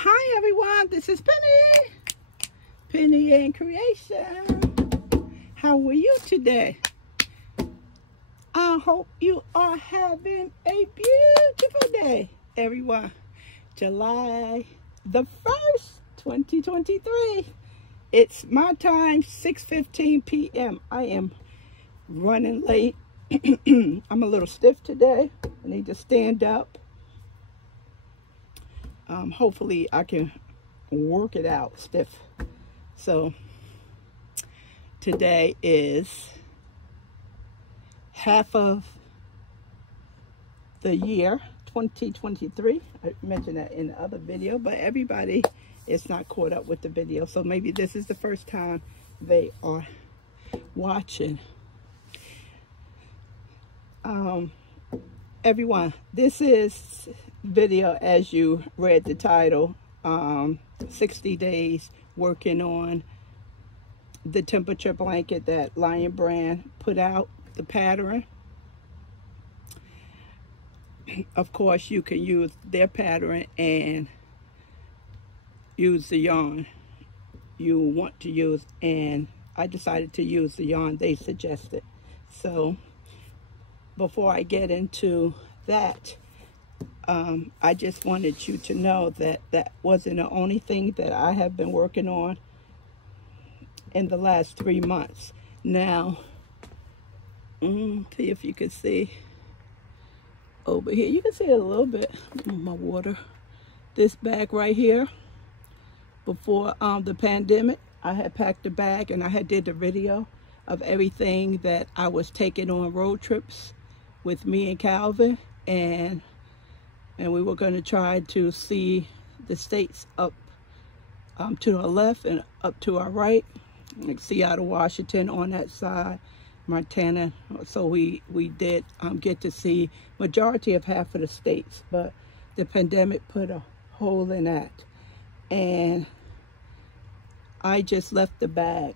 Hi everyone, this is Penny. Penley-Ann Creation. How are you today? I hope you are having a beautiful day, everyone. July the 1st, 2023. It's my time, 6:15 p.m. I am running late. I'm a little stiff today. I need to stand up. Hopefully I can work it out stiff. So today is half of the year 2023. I mentioned that in the other video, but everybody is not caught up with the video, so maybe this is the first time they are watching. Everyone, this is video, as you read the title, 60 days working on the temperature blanket that Lion brand put out, the pattern. Of course, you can use their pattern and use the yarn you want to use, and I decided to use the yarn they suggested. So before I get into that, I just wanted you to know that that wasn't the only thing that I have been working on in the last 3 months. Now, see if you can see over here. You can see it a little bit. My water. This bag right here. Before the pandemic, I had packed a bag and I had did a video of everything that I was taking on road trips with me and Calvin, and we were going to try to see the states up to our left and up to our right, like Seattle, Washington on that side, Montana. So we did get to see majority of half of the states, but the pandemic put a hole in that, and I just left the bag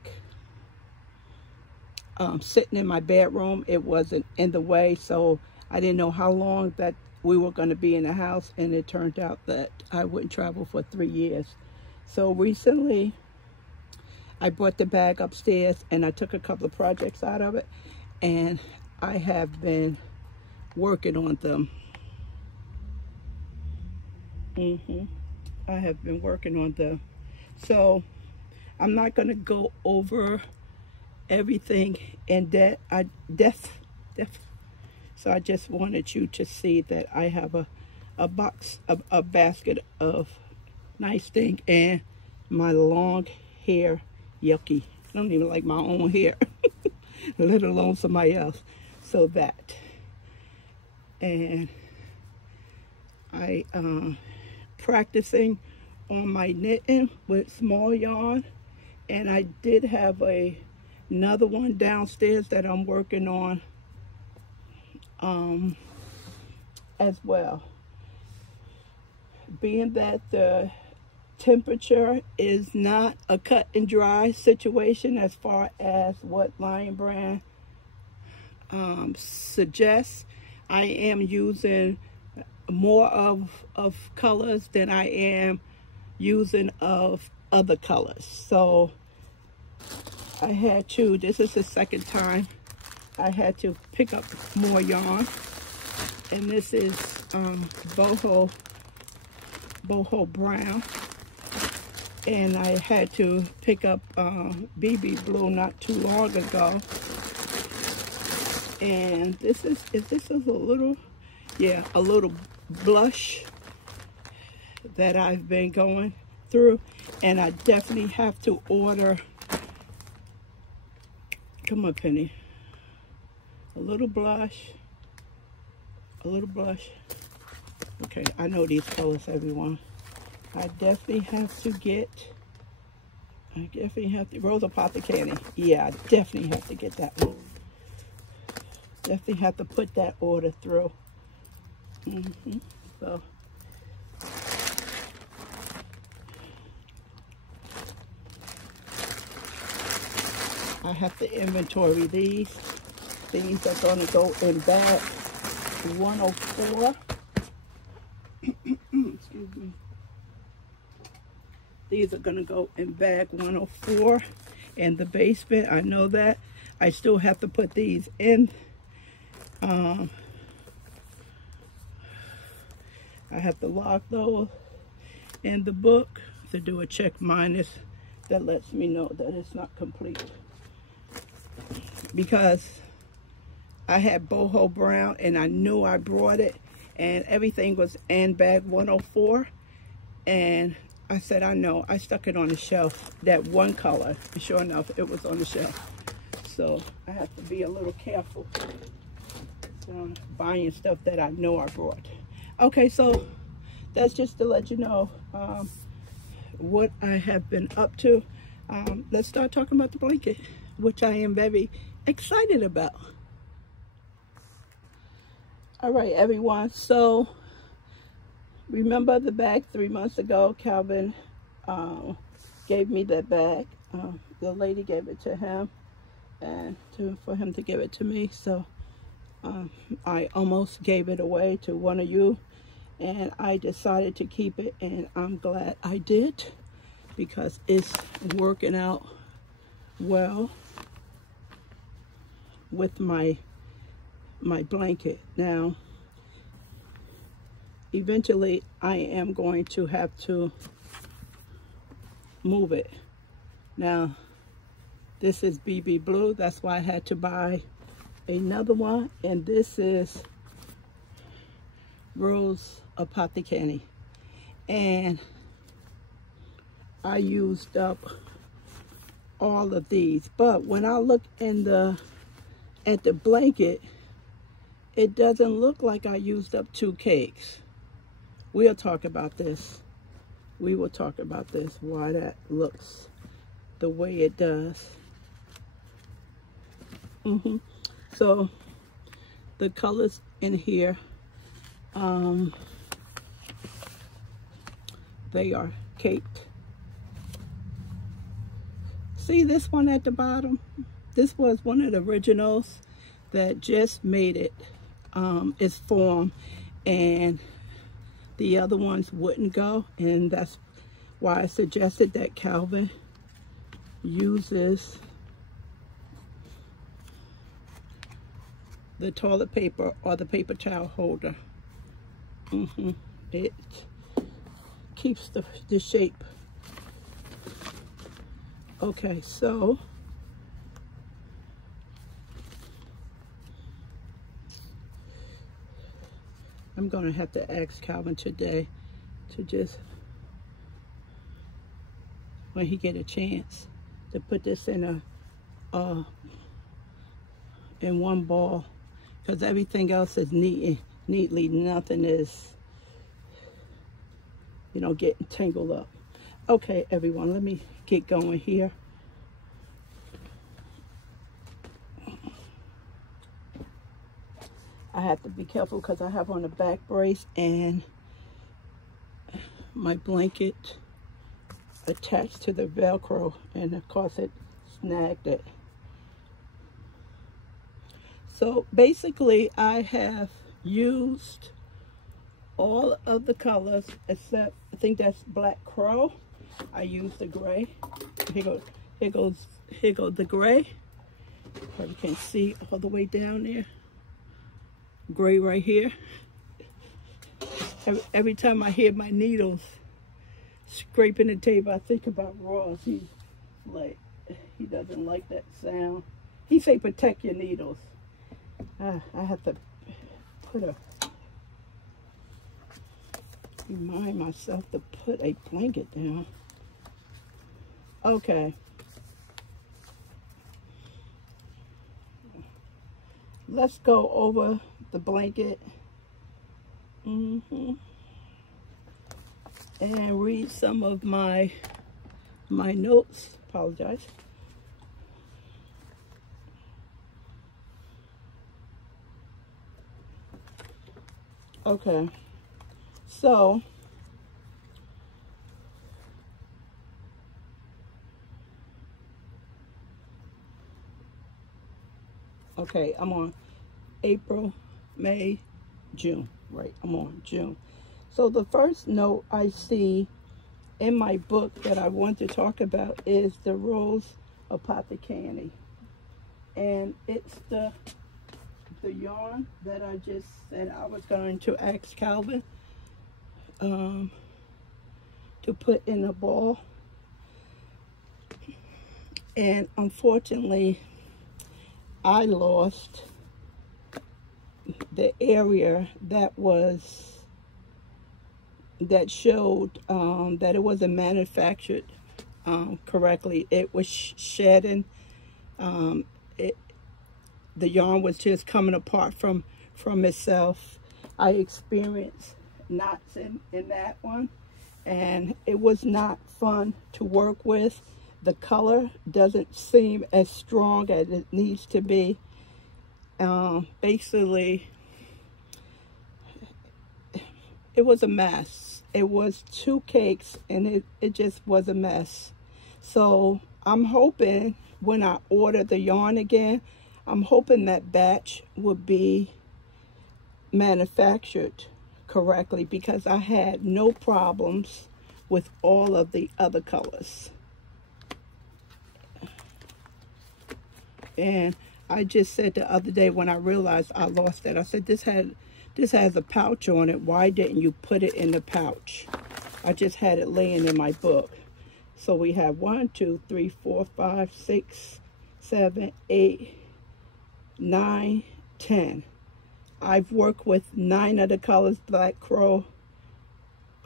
sitting in my bedroom. It wasn't in the way, so I didn't know how long that we were going to be in the house, and it turned out that I wouldn't travel for 3 years. So recently I brought the bag upstairs and I took a couple of projects out of it, and I have been working on them. I have been working on them. So I'm not going to go over everything in depth. So I just wanted you to see that I have a basket of nice thing, and my long hair, yucky. I don't even like my own hair, let alone somebody else. So that, and I practicing on my knitting with small yarn, and I did have another one downstairs that I'm working on as well. Being that the temperature is not a cut and dry situation as far as what Lion brand suggests, I am using more of colors than I am using of other colors. So I had to, this is the second time I had to pick up more yarn, and this is boho brown, and I had to pick up BB blue not too long ago, and this is a little, yeah, a little blush that I've been going through, and I definitely have to order. Come on, Penny. A little blush. Okay, I know these colors, everyone. I definitely have to get, Rose Apothecary. Yeah, I definitely have to get that one. Definitely have to put that order through. So I have to inventory these. These are going to go in bag 104. Excuse me. These are gonna go in bag 104 in the basement. I know that. I still have to put these in. I have to lock those in the book to do a check minus that lets me know that it's not complete. Because I had boho brown and I knew I brought it and everything was in bag 104, and I said, I know. I stuck it on the shelf, that one color, and sure enough it was on the shelf. So I have to be a little careful buying stuff that I know I brought. Okay, so that's just to let you know what I have been up to. Let's start talking about the blanket, which I am very excited about. All right, everyone, so remember the bag 3 months ago? Calvin gave me that bag. The lady gave it to him and for him to give it to me. So I almost gave it away to one of you, and I decided to keep it, and I'm glad I did because it's working out well with my blanket. Now, eventually I am going to have to move it. Now, this is BB blue, that's why I had to buy another one, and this is Rose Apothecary, and I used up all of these. But when I look at the blanket, it doesn't look like I used up 2 cakes. We'll talk about this. We will talk about this, why that looks the way it does. So the colors in here, they are caked. See this one at the bottom? This was one of the originals that just made it its form, and the other ones wouldn't go, and that's why I suggested that Calvin uses the toilet paper or the paper towel holder. It keeps the shape. Okay, so I'm going to have to ask Calvin today to just, when he get a chance, to put this in in one ball, because everything else is neatly. Nothing is, you know, getting tangled up. Okay, everyone, let me get going here. I have to be careful because I have on a back brace and my blanket attached to the Velcro, and of course it snagged it. So basically I have used all of the colors except, I think that's Black Crow. I used the gray. Here goes the gray. You can see all the way down there. Gray right here. Every time I hear my needles scraping the table, I think about Ross. He's like, he doesn't like that sound. He say protect your needles. I have to remind myself to put a blanket down. Okay. Let's go over the blanket and read some of my notes. Apologize. Okay, so okay, I'm on April, May, June, right? I'm on June. So the first note I see in my book that I want to talk about is the Rose Apothecary. And it's the yarn that I just said I was going to ask Calvin to put in a ball. And unfortunately, I lost the area that showed that it wasn't manufactured correctly. It was shedding. The yarn was just coming apart from itself. I experienced knots in that one, and it was not fun to work with. The color doesn't seem as strong as it needs to be. Basically, it was a mess. It was 2 cakes, and it just was a mess. So I'm hoping when I order the yarn again, I'm hoping that batch would be manufactured correctly, because I had no problems with all of the other colors. And I just said the other day when I realized I lost it, I said, this has a pouch on it. Why didn't you put it in the pouch? I just had it laying in my book. So we have 1, 2, 3, 4, 5, 6, 7, 8, 9, 10. I've worked with 9 of the colors. Black Crow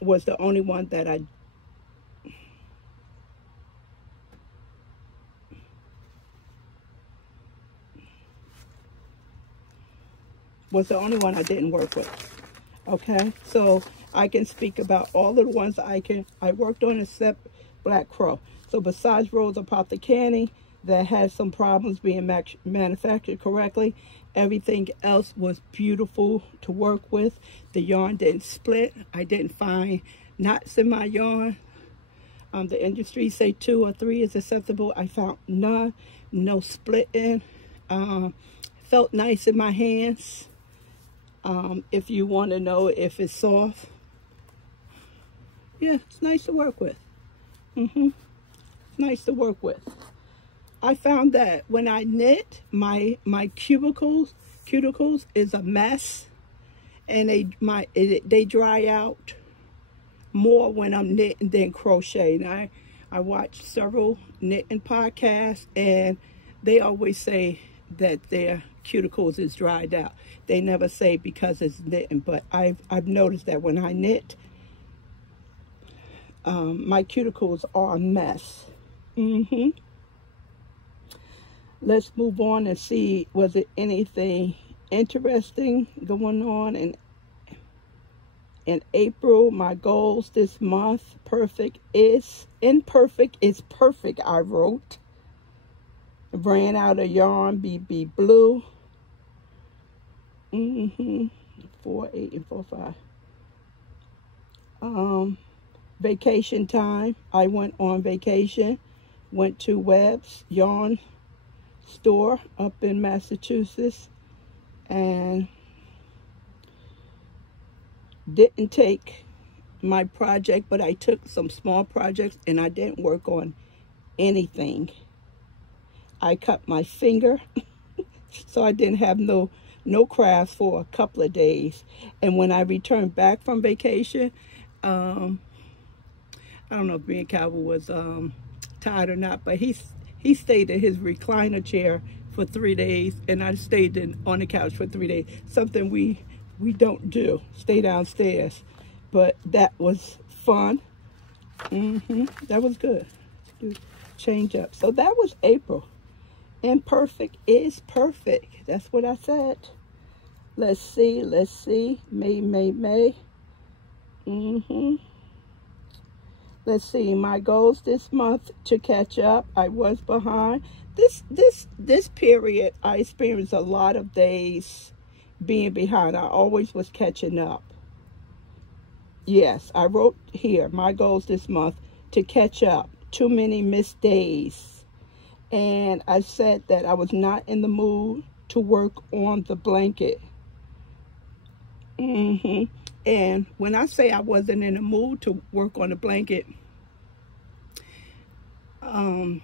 was the only one that I didn't work with. Okay, so I can speak about all of the ones I worked on except Black Crow. So besides Rose Apothecary, that had some problems being manufactured correctly, everything else was beautiful to work with. The yarn didn't split. I didn't find knots in my yarn. The industry say 2 or 3 is acceptable. I found none. No splitting. Felt nice in my hands. If you want to know if it's soft, yeah, it's nice to work with. It's nice to work with. I found that when I knit, my cuticles is a mess, and they dry out more when I'm knitting than crocheting. I watched several knitting podcasts, and they always say that their cuticles is dried out. They never say because it's knitting, but I've noticed that when I knit, my cuticles are a mess. Let's move on and see, was it anything interesting going on in April? My goals this month: imperfect is perfect, I wrote. Ran out of yarn, BB blue. 4, 8, and 4, 5. Vacation time. I went on vacation. Went to Webb's Yarn store up in Massachusetts, and didn't take my project, but I took some small projects, and I didn't work on anything. I cut my finger, so I didn't have no crafts for a couple of days. And when I returned back from vacation, I don't know if me and Calvin was tired or not, but he stayed in his recliner chair for 3 days, and I stayed on the couch for 3 days. Something we don't do, stay downstairs. But that was fun. That was good. Change up. So that was April. Imperfect is perfect. That's what I said. Let's see. May. Let's see, my goals this month: to catch up. I was behind. This period, I experienced a lot of days being behind. I always was catching up. Yes, I wrote here, my goals this month: to catch up. Too many missed days. And I said that I was not in the mood to work on the blanket. And when I say I wasn't in the mood to work on the blanket, I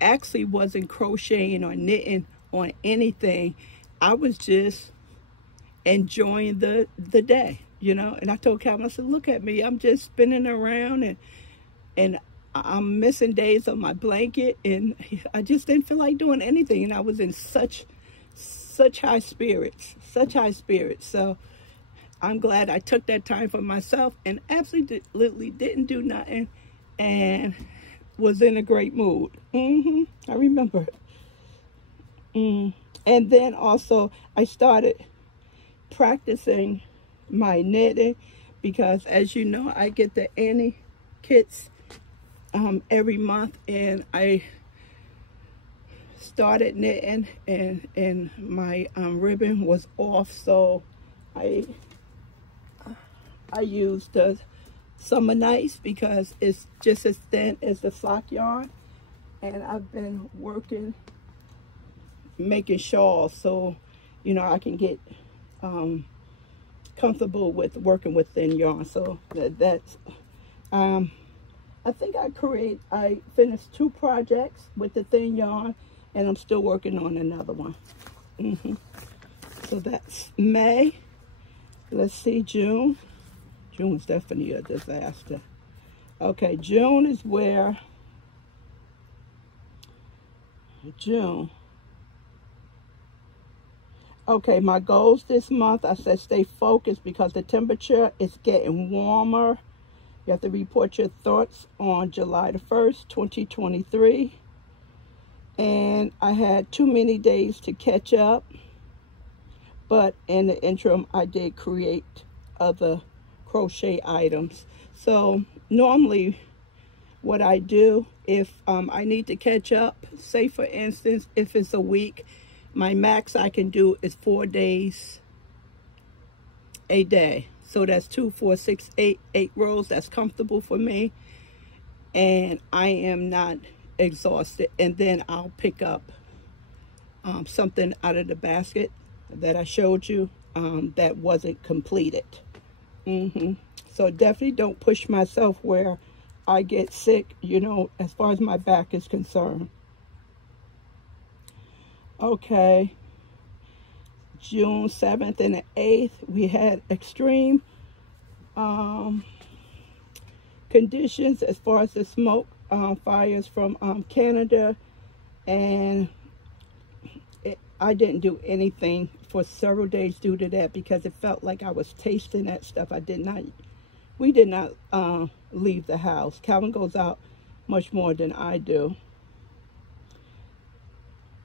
actually wasn't crocheting or knitting on anything. I was just enjoying the day, you know. And I told Calvin, I said, look at me, I'm just spinning around, and I'm missing days on my blanket, and I just didn't feel like doing anything. And I was in such high spirits, So I'm glad I took that time for myself and absolutely didn't do nothing, and was in a great mood. I remember. And then also I started practicing my knitting, because as you know, I get the Annie kits every month, and I started knitting, and my ribbon was off, so I used the Summer Nights because it's just as thin as the sock yarn, and I've been working making shawls, so you know I can get comfortable with working with thin yarn. So that's I think I finished 2 projects with the thin yarn, and I'm still working on another one. So that's May. Let's see, June. June was definitely a disaster. Okay, June is where June. Okay, my goals this month, I said stay focused because the temperature is getting warmer. You have to report your thoughts on July the 1st, 2023. And I had too many days to catch up. But in the interim, I did create other crochet items. So normally what I do, if I need to catch up, say for instance, if it's a week, my max I can do is 4 days a day. So that's 2, 4, 6, 8 rows. That's comfortable for me, and I am not exhausted. And then I'll pick up something out of the basket that I showed you that wasn't completed. So definitely don't push myself where I get sick, you know, as far as my back is concerned. Okay, June 7th and the 8th, we had extreme conditions as far as the smoke fires from Canada, and I didn't do anything for several days due to that because it felt like I was tasting that stuff. We did not leave the house. Calvin goes out much more than I do.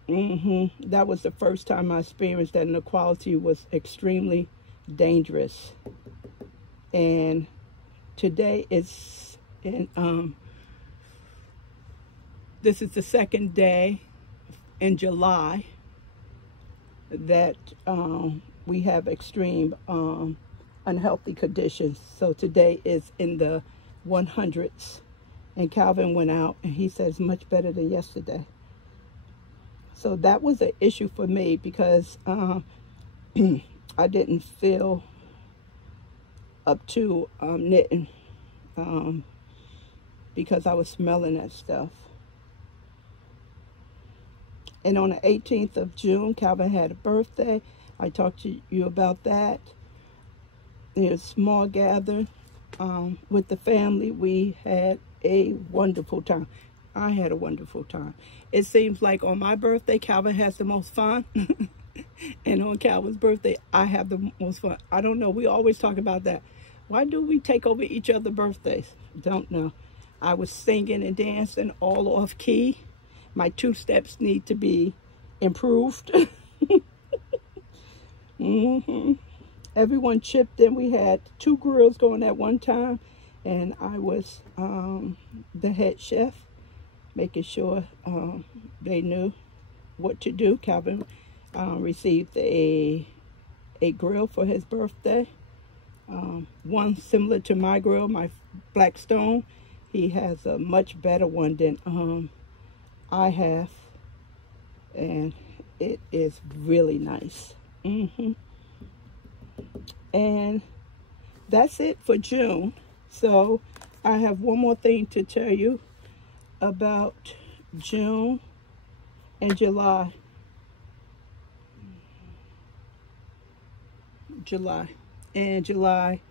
That was the first time I experienced that, and the quality was extremely dangerous. And today is this is the second day in July that we have extreme unhealthy conditions. So today is in the 100s, and Calvin went out and he says much better than yesterday. So that was an issue for me because I didn't feel up to knitting because I was smelling that stuff. And on the 18th of June, Calvin had a birthday. I talked to you about that. It was a small gathering with the family. We had a wonderful time. I had a wonderful time. It seems like on my birthday, Calvin has the most fun. And on Calvin's birthday, I have the most fun. I don't know. We always talk about that. Why do we take over each other's birthdays? Don't know. I was singing and dancing all off key. My 2 steps need to be improved. Everyone chipped in. We had 2 grills going at one time, and I was the head chef, making sure they knew what to do. Calvin received a grill for his birthday, one similar to my grill, my Blackstone. He has a much better one than I have, and it is really nice. And that's it for June. So I have one more thing to tell you. about June and July. And July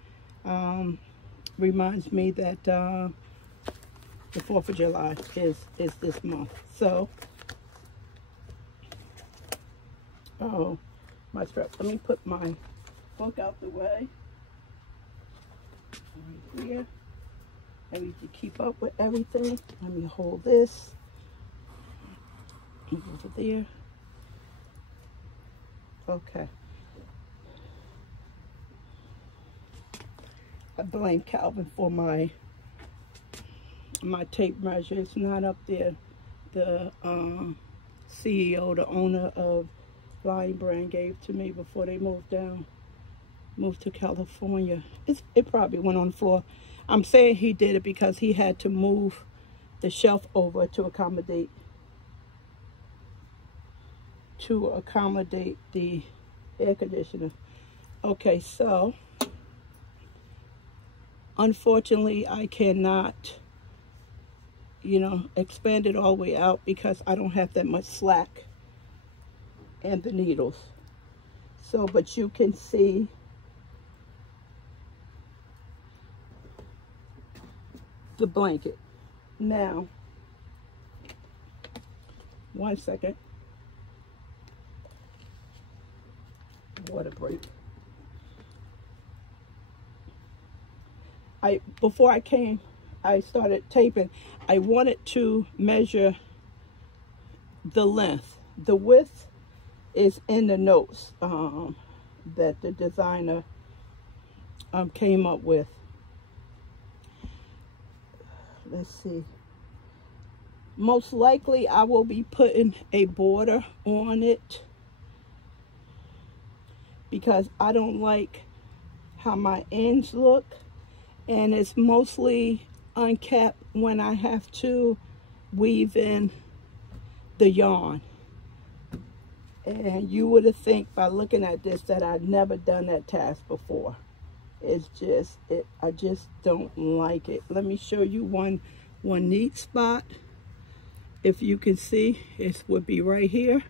reminds me that the 4th of July is this month. So, oh, my strap. Let me put my book out the way. Right here. I need to keep up with everything. Let me hold this. Over there. Okay. I blame Calvin for my tape measure. It's not up there. The CEO, the owner of Flying Brand, gave to me before they moved to California. It probably went on the floor. I'm saying he did it because he had to move the shelf over to accommodate the air conditioner. Okay, so unfortunately I cannot, expand it all the way out because I don't have that much slack in the needles. So, but you can see the blanket. Now, one second. Water break. Before I started taping, I wanted to measure the length. The width is in the notes that the designer came up with. Let's see. Most likely I will be putting a border on it because I don't like how my ends look, and it's mostly uncapped when I have to weave in the yarn. And you would have think by looking at this that I'd never done that task before. It's just, I just don't like it. Let me show you one neat spot. If you can see, it would be right here.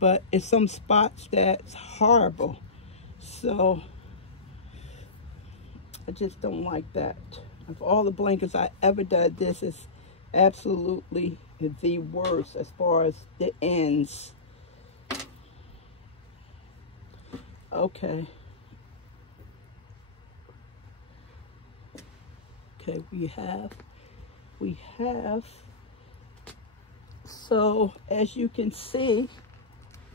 But it's some spots that's horrible. So I just don't like that. Of all the blankets I ever did, this is absolutely the worst as far as the ends. Okay. Okay, we have, so as you can see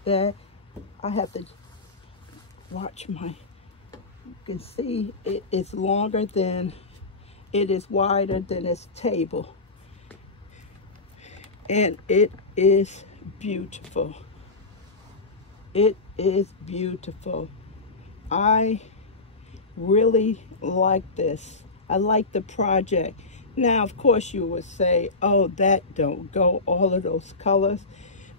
that I have to watch you can see it is longer than, it is wider than its table. And it is beautiful. It is beautiful. I really like this. I like the project. Now, of course, you would say, oh, that don't go, all of those colors.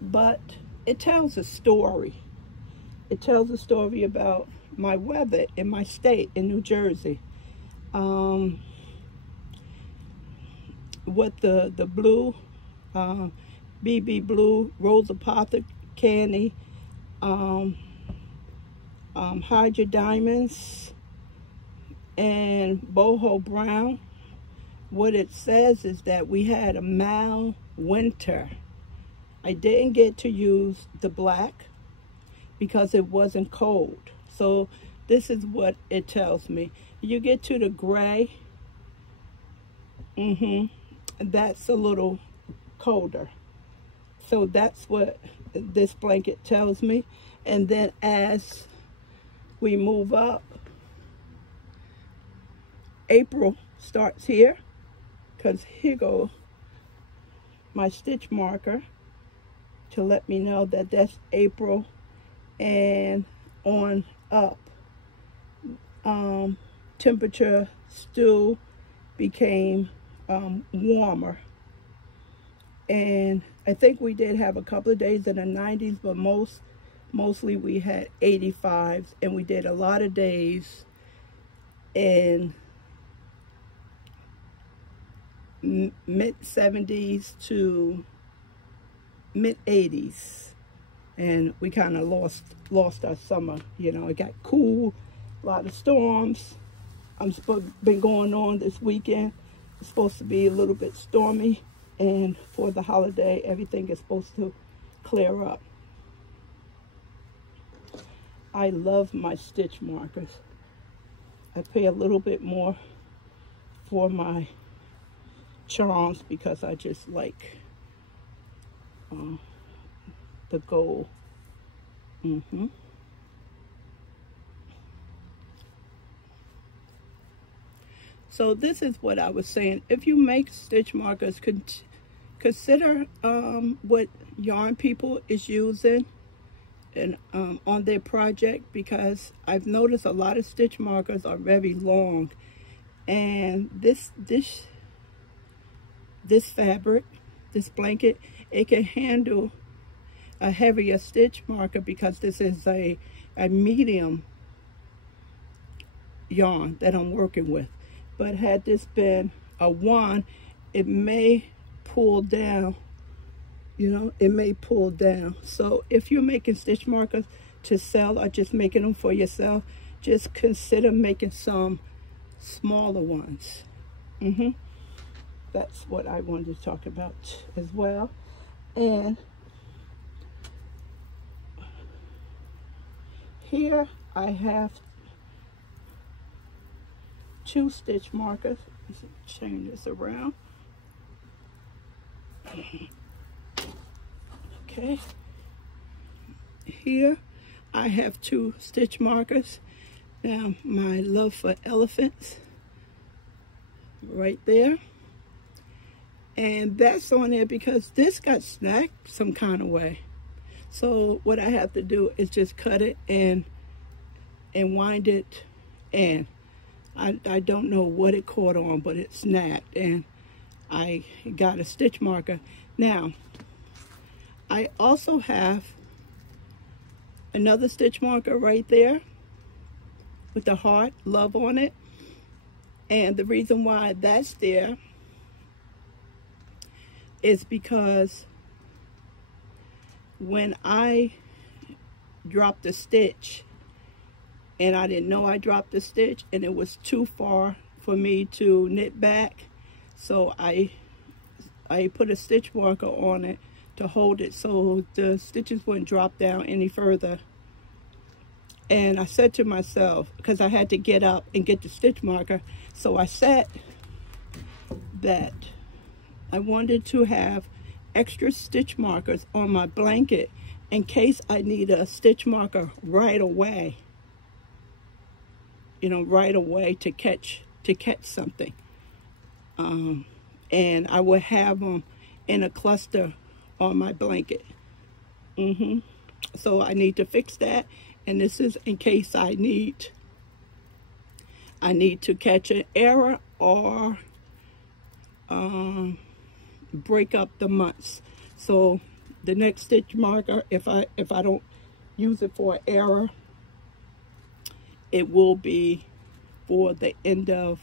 But it tells a story. It tells a story about my weather in my state, in New Jersey. What the blue, BB blue, Rosa Parker candy, Hydra Diamonds, and boho brown. What it says is that we had a mild winter. I didn't get to use the black because it wasn't cold. So this is what it tells me. You get to the gray, that's a little colder. So that's what this blanket tells me. And then as we move up, April starts here, because here go my stitch marker to let me know that that's April, and on up. Temperature still became warmer, and I think we did have a couple of days in the 90s, but mostly we had 85s, and we did a lot of days in mid-70s to mid-80s, and we kind of lost our summer. You know, it got cool, a lot of storms. Been going on this weekend. It's supposed to be a little bit stormy, and for the holiday, everything is supposed to clear up. I love my stitch markers. I pay a little bit more for my charms because I just like the gold. So this is what I was saying. If you make stitch markers, consider what Yarn People is using and on their project, because I've noticed a lot of stitch markers are very long, and this fabric, this blanket, it can handle a heavier stitch marker because this is a medium yarn that I'm working with. But had this been a wand, it may pull down. You know, it may pull down. So if you're making stitch markers to sell or just making them for yourself, just consider making some smaller ones. That's what I wanted to talk about as well. And here I have 2 stitch markers. Let's change this around. Okay, here I have 2 stitch markers. Now my love for elephants right there, and that's on there because this got snagged some kind of way. So what I have to do is just cut it and wind it, and I don't know what it caught on, but it snapped, and I got a stitch marker. Now I also have another stitch marker right there with the heart love on it. And the reason why that's there is because when I dropped the stitch, and I didn't know I dropped the stitch, and it was too far for me to knit back, so I put a stitch marker on it to hold it so the stitches wouldn't drop down any further. And I said to myself, because I had to get up and get the stitch marker, so I said that I wanted to have extra stitch markers on my blanket in case I need a stitch marker right away. You know, right away to catch something. And I would have them in a cluster on my blanket. So I need to fix that, and this is in case I need to catch an error or break up the months. So the next stitch marker, if I don't use it for an error, it will be for the end of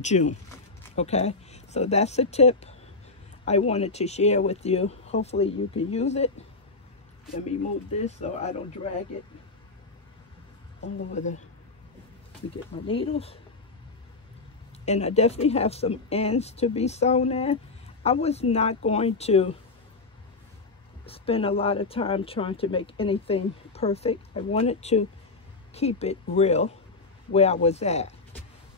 June. Okay, so that's a tip I wanted to share with you. Hopefully you can use it. Let me move this so I don't drag it all over the, let me get my needles. And I definitely have some ends to be sewn in. I was not going to spend a lot of time trying to make anything perfect. I wanted to keep it real where I was at,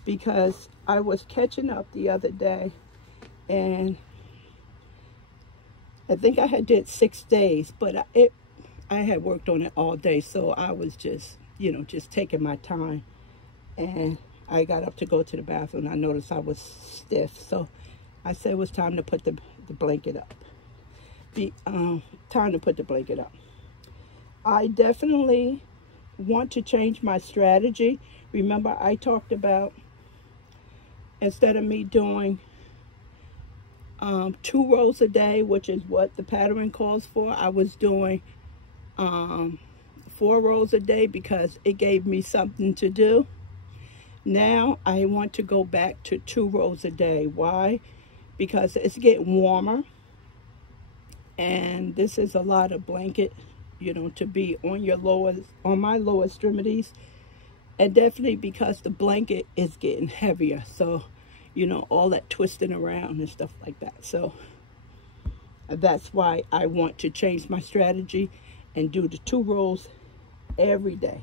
because I was catching up the other day, and I think I had did 6 days, but I had worked on it all day, so I was just, you know, just taking my time. And I got up to go to the bathroom, and I noticed I was stiff, so I said it was time to put the blanket up. Time to put the blanket up. I definitely want to change my strategy. Remember, I talked about, instead of me doing 2 rows a day, which is what the pattern calls for, I was doing 4 rows a day because it gave me something to do. Now I want to go back to 2 rolls a day. Why? Because it's getting warmer, and this is a lot of blanket, you know, to be on your on my lower extremities, and definitely because the blanket is getting heavier. So, you know, all that twisting around and stuff like that. So that's why I want to change my strategy and do the 2 rolls every day.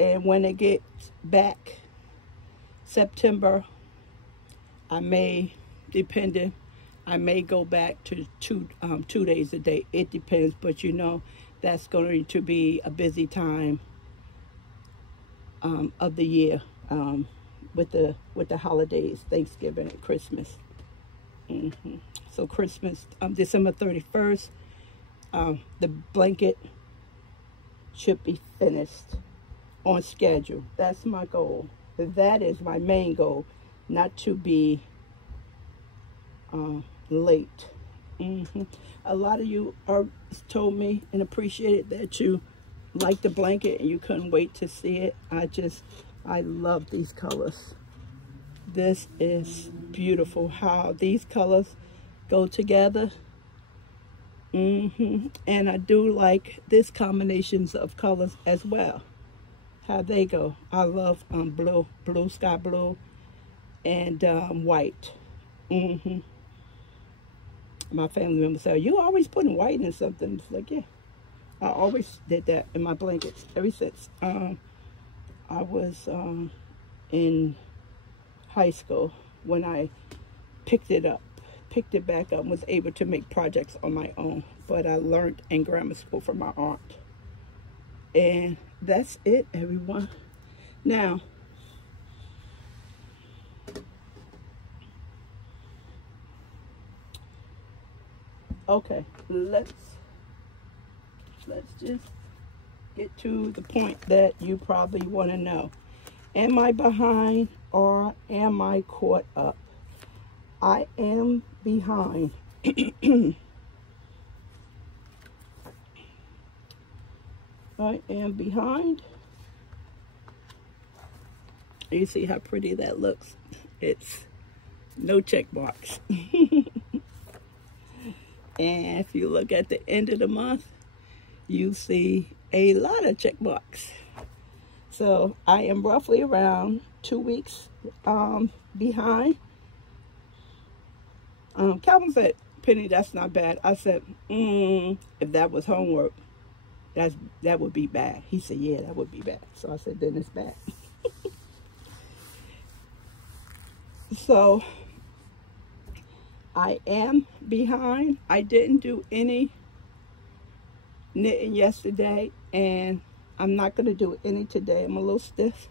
And when it gets back September, I may, depending, I may go back to 2 days a day. It depends, but you know, that's going to be a busy time of the year, with the holidays, Thanksgiving and Christmas. So Christmas, December 31st, the blanket should be finished on schedule. That's my goal. That is my main goal, not to be late. A lot of you told me and appreciated that you liked the blanket and you couldn't wait to see it. I love these colors. This is beautiful how these colors go together. And I do like this combinations of colors as well, how they go. I love blue, sky blue, and white. My family members say, "You always putting white in something." It's like, yeah, I always did that in my blankets ever since I was in high school, when I picked it back up and was able to make projects on my own. But I learned in grammar school from my aunt. And that's it, everyone. Now, okay, let's just get to the point that you probably want to know. Am I behind or am I caught up? I am behind. I am behind. You see how pretty that looks? It's no check marks. And if you look at the end of the month, you see a lot of check marks. So I am roughly around 2 weeks behind. Calvin said, "Penny, that's not bad." I said, if that was homework, that would be bad. He said, "Yeah, that would be bad." So I said, then it's bad. So I am behind. I didn't do any knitting yesterday, and I'm not going to do any today. I'm a little stiff.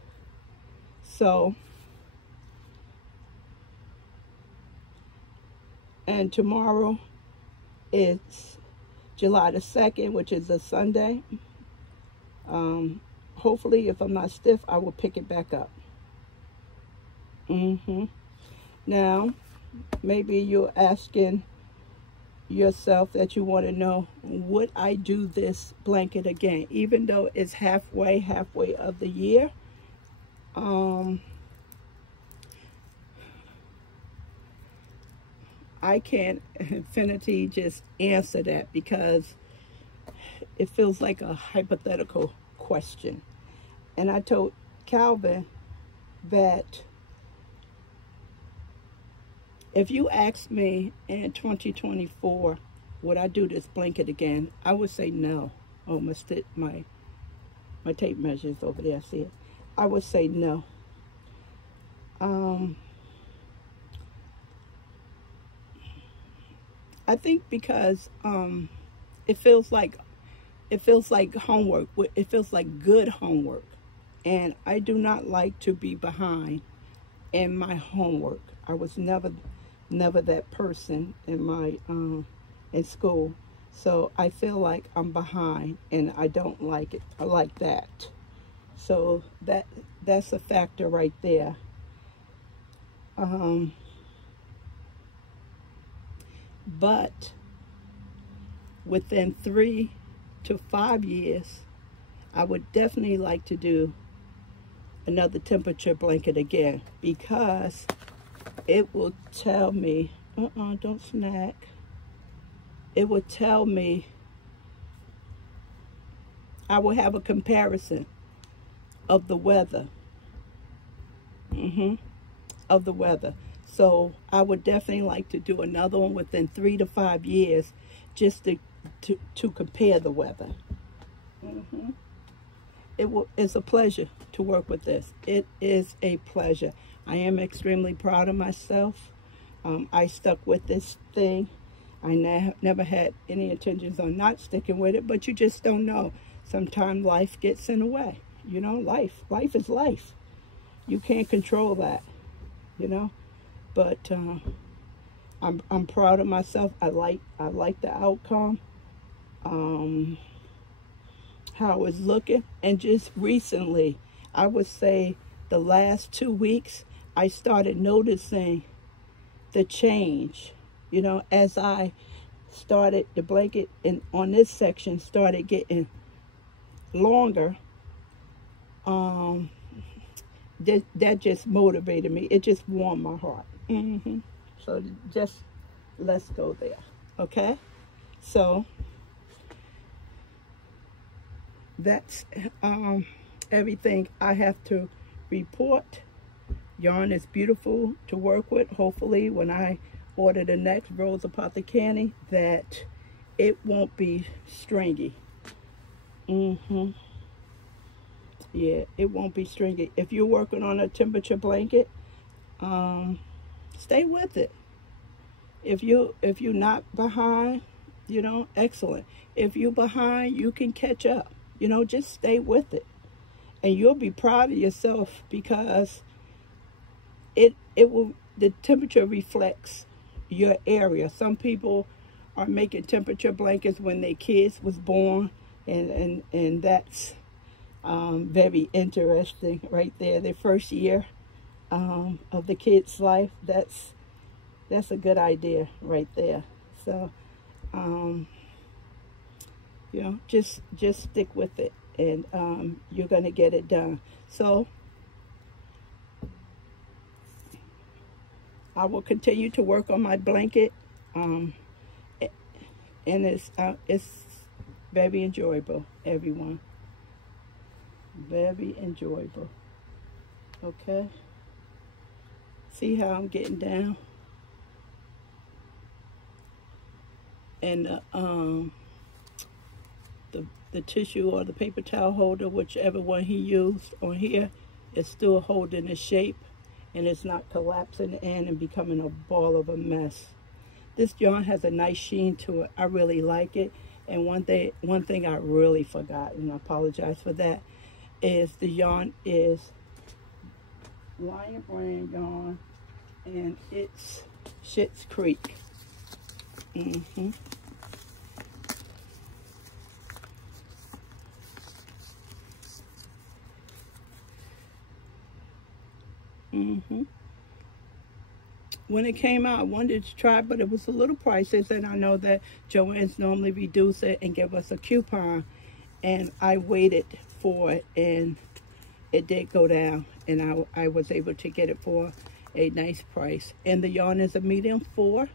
So, and tomorrow it's July the 2nd, which is a Sunday. Hopefully, if I'm not stiff, I will pick it back up. Now, maybe you're asking yourself that you want to know, would I do this blanket again? Even though it's halfway of the year. I can't infinity just answer that, because it feels like a hypothetical question. And I told Calvin that if you asked me in 2024, would I do this blanket again? I would say no. Oh, my tape measure is over there. I see it. I would say no. I think because it feels like homework. It feels like good homework, and I do not like to be behind in my homework. I was never that person in my in school, so I feel like I'm behind, and I don't like it. I like that, so that's a factor right there. But within 3 to 5 years, I would definitely like to do another temperature blanket again, because it will tell me, don't snack. It will tell me, I will have a comparison of the weather. Of the weather. So I would definitely like to do another one within 3 to 5 years, just to compare the weather. It's a pleasure to work with this. It is a pleasure. I am extremely proud of myself. I stuck with this thing. I never had any intentions on not sticking with it, but you just don't know. Sometimes life gets in the way. You know, life is life. You can't control that, you know. But I'm proud of myself. I like the outcome. How it's looking. And just recently, I would say the last 2 weeks, I started noticing the change. You know, as I started, the blanket on this section started getting longer. That just motivated me. It just warmed my heart. So just let's go there. Okay? So that's everything I have to report. Yarn is beautiful to work with. Hopefully when I order the next Rose Apothecary, that it won't be stringy. Yeah, it won't be stringy. If you're working on a temperature blanket, stay with it. If you're not behind, you know, excellent. If you're behind, you can catch up. You know, just stay with it, and you'll be proud of yourself, because the temperature reflects your area. Some people are making temperature blankets when their kids was born, and that's very interesting right there. The first year of the kid's life. That's a good idea right there. So you know, just stick with it, and you're gonna get it done. So I will continue to work on my blanket, and it's very enjoyable, everyone. Very enjoyable. Okay. See how I'm getting down? And the tissue or the paper towel holder, whichever one he used on here, is still holding its shape, and it's not collapsing in and becoming a ball of a mess. This yarn has a nice sheen to it. I really like it. And one thing I really forgot, and I apologize for that, is the yarn is Lion brand yarn, and it's Schitt's Creek. When it came out, I wanted to try, but it was a little pricey, and I know that Joann's normally reduce it and give us a coupon, and I waited for it, and it did go down, and I was able to get it for a nice price. And the yarn is a medium 4.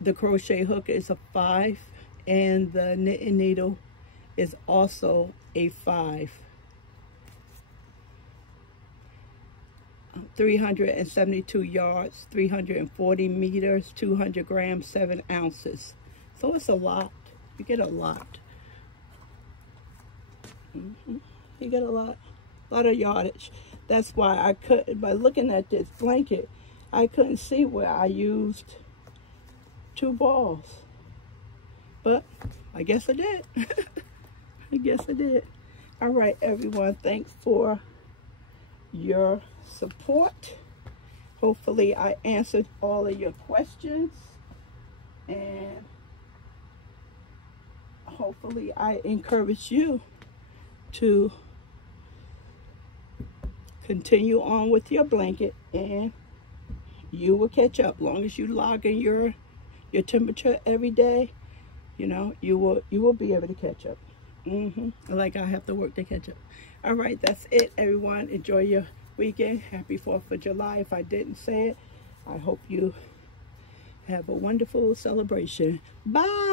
The crochet hook is a 5, and the knitting needle is also a 5. 372 yards, 340 meters, 200 grams, 7 ounces. So it's a lot. You get a lot. You get a lot of yardage. That's why I couldn't, by looking at this blanket, I couldn't see where I used 2 balls. But I guess I did. I guess I did. All right, everyone. Thanks for your support. Hopefully I answered all of your questions, and hopefully I encourage you to continue on with your blanket, and you will catch up. Long as you log in your temperature every day, you know, you will be able to catch up. Like I have to work to catch up. All right, that's it, everyone. Enjoy your weekend. Happy 4th of July. If I didn't say it, I hope you have a wonderful celebration. Bye.